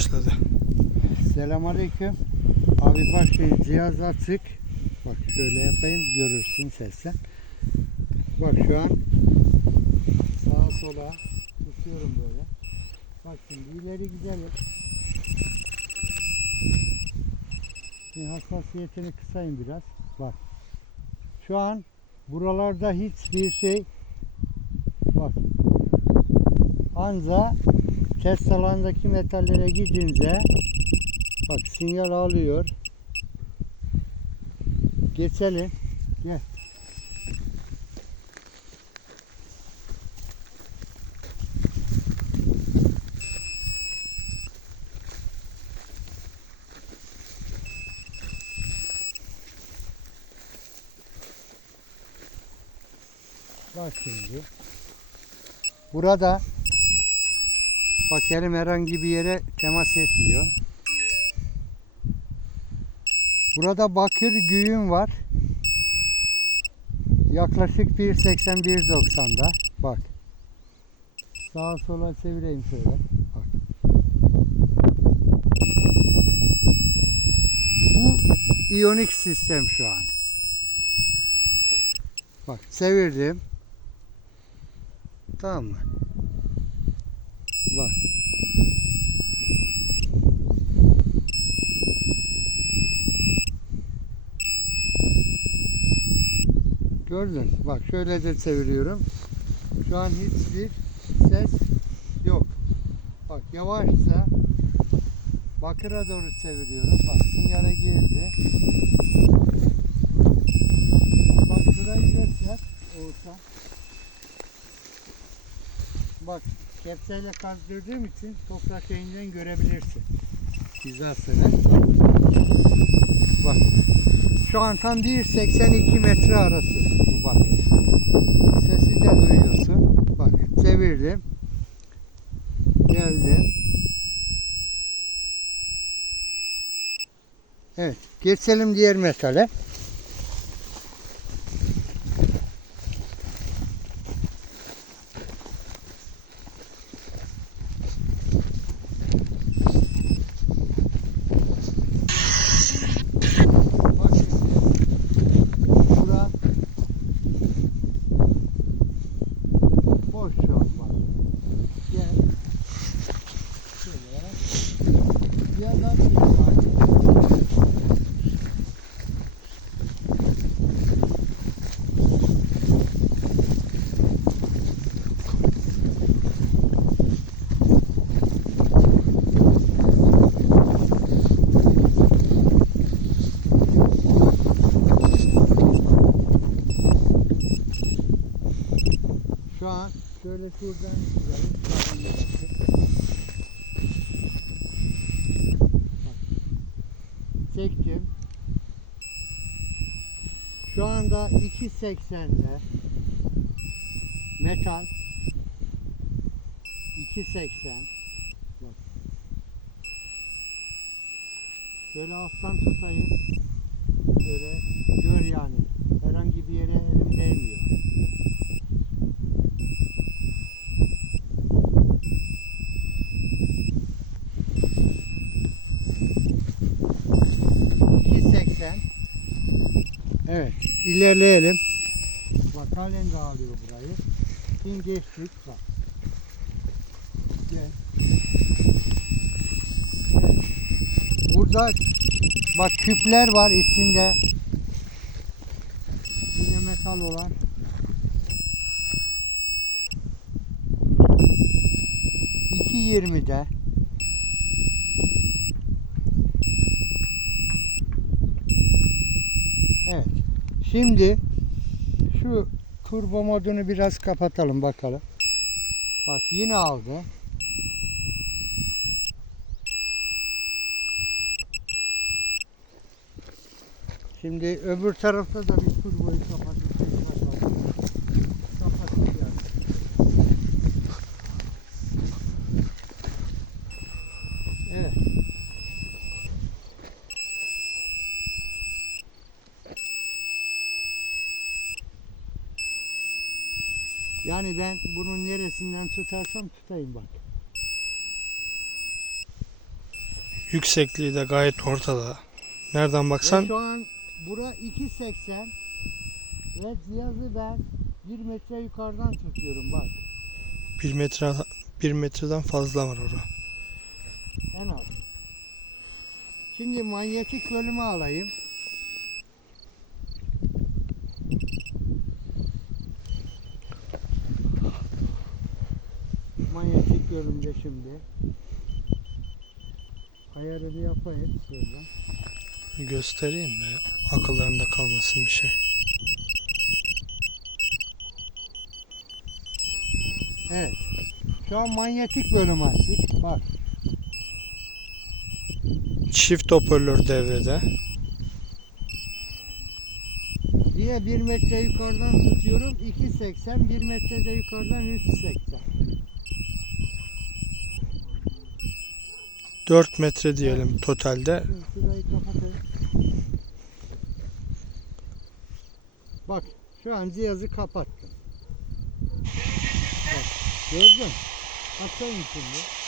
başladı. Selamünaleyküm. Abi bak şey, cihaz açık. Bak şöyle yapayım görürsün sesle. Bak şu an sağa sola tutuyorum böyle. Bak şimdi ileri gidelim. Şimdi hassasiyetini kısayım biraz. Bak. Şu an buralarda hiçbir şey bak. Anza test alanındaki metallere gidince Bak sinyal alıyor. Geçelim. Gel. Bak şimdi. Burada bak elim herhangi bir yere temas etmiyor. Burada bakır güğüm var. Yaklaşık 1.80-1.90'da. Bak. Sağa sola çevireyim şöyle. Bak. Bu iyonik sistem şu an. Bak çevirdim. Tamam mı? Bak. Gördün. Bak şöyle de çeviriyorum. Şu an hiçbir ses yok. Bak yavaşça bakıra doğru çeviriyorum. Bak sinyale girdi. Bak şurayı göster. Olsa. Bak kepçeyle kazdırdığım için toprak şeyinden görebilirsin. Hizasını. Bak şu an tam 1.82 metre arası. Bak. Sesi de duyuyorsun. Bak çevirdim. Geldim. Evet. Geçelim diğer metale. Bak şimdi. Bura boş şu an bak. Gel. Şöyle. Bir yandan. Şu an şöyle şuradan gidelim. Şuradan da bakayım. Bak. Çektim. Şu anda 2.80'de metal 2.80 bak. Şöyle alttan tutayım. Şöyle gör yani. Herhangi bir yere elim değmiyor. Evet. ilerleyelim. Bak halen dağılıyor burayı. Şimdi geçtik. Bak. Gel. Burada bak küpler var içinde. Yine metal olan. iki 2.20'de Şimdi şu turbo modunu biraz kapatalım bakalım. Bak yine aldı. Şimdi öbür tarafta da bir turboyu kapatayım. bakalım. Kapatayım yani. Evet. Yani ben bunun neresinden tutarsam tutayım bak. Yüksekliği de gayet ortada. Nereden Ve baksan şu an bura 2.80 ve cihazı ben 1 metre yukarıdan tutuyorum bak 1 metre 1 metreden fazla var orada. en az. Şimdi manyetik bölümü alayım. Manyetik bölümde şimdi ayarını yapayım şuradan. Göstereyim de akıllarında kalmasın bir şey. Evet. Şu an manyetik bölüm açtık. Bak Çift hoparlör devrede. Diye 1 metre yukarıdan tutuyorum. 2.80 1 metrede yukarıdan 3.80. 4 metre diyelim totalde. Bak şu an cihazı kapattım. Bak gördün. Açayım şimdi.